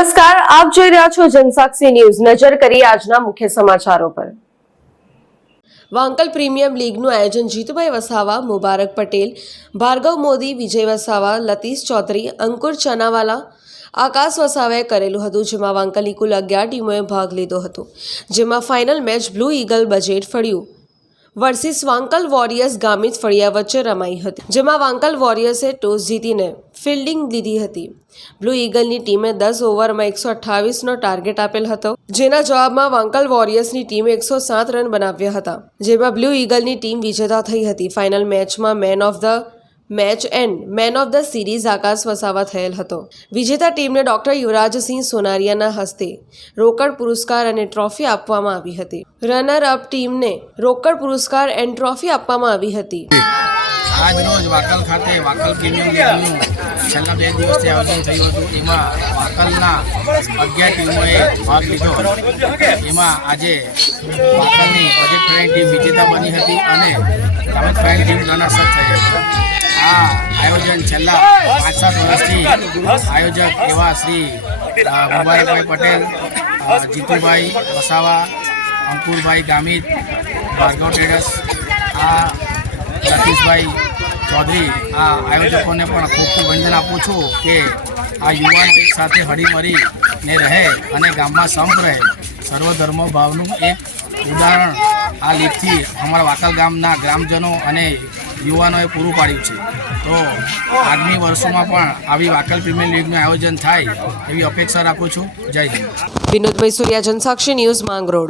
નમસ્કાર, આપ જોઈ રહ્યા છો જનસાક્ષી ન્યૂઝ। નજર કરીએ આજના મુખ્ય સમાચારો પર। વાંકલ પ્રીમિયમ લીગનું આયોજન જીતુભાઈ વસાવા, મુબારક પટેલ, ભાર્ગવ મોદી, વિજય વસાવા, લતીશ ચૌધરી, અંકુર ચનાવાલા, આકાશ વસાવાએ કરેલું હતું, જેમાં વાંકલની કુલ 11 ટીમોએ ભાગ લીધો હતો, જેમાં ફાઇનલ મેચ બ્લુ ઈગલ બજેટ ફળિયું વર્સિસ વાંકલ વોરિયર્સ ગામિત ફળિયા વચ્ચે રમાઈ હતી, જેમાં વાંકલ વોરિયર્સે ટોસ જીતીને ફિલ્ડિંગ લીધી હતી। બ્લુ ઈગલની ટીમે 10 ઓવરમાં 128નો ટાર્ગેટ આપેલ હતો, જેના જવાબમાં વાંકલ વોરિયર્સની ટીમે 107 રન બનાવ્યા હતા, જેમાં બ્લુ ઈગલની ટીમ વિજેતા થઈ હતી। ફાઇનલ મેચમાં man of the match and man of the series Akash Vasava થયેલ હતો। વિજેતા ટીમને ડોક્ટર યુવરાજસિંહ સોનારિયાના હસ્તે રોકડ પુરસ્કાર અને ટ્રોફી આપવામાં આવી હતી। રનર અપ ટીમને રોકડ પુરસ્કાર એન્ડ ટ્રોફી આપવામાં આવી હતી। આજ રોજ વાકલ ખાતે વાકલ પ્રીમિયમ લીગનું છેલ્લા 2 દિવસથી આયોજન થયું હતું। એમાં વાકલના 11 ટીમોએ ભાગ લીધો હતો। એમાં આજે વાકલની બજેટ ફ્રેન્ડ ટીમ વિજેતા બની હતી અને Gamit friend team runners up થઈ હતી। આ આયોજન છેલ્લા 5-7 વર્ષથી આયોજક એવા શ્રી મુબારકભાઈ પટેલ, જીતુભાઈ વસાવા, અંકુરભાઈ ગામિત, ભાર્ગવ ટેડસ, લતીશભાઈ ચૌધરી, આ આયોજકોને પણ ખૂબ ખૂબ વંદન આપું છું કે આ યુવાનો એક સાથે હળીમળીને રહે અને ગામમાં સંપ રહે। સર્વધર્મ ભાવનું એક ઉદાહરણ આ લીગથી અમારા વાકલ ગામના ગ્રામજનો અને યુવાનોએ પૂરું પાડ્યું છે। તો આગામી વર્ષોમાં પણ આવી વાકલ પ્રીમિયર લીગનું આયોજન થાય એવી અપેક્ષા રાખું છું। જય હિન્દ। વિનોદ મૈસુરિયા, જનસાક્ષી ન્યૂઝ, માંગરોળ।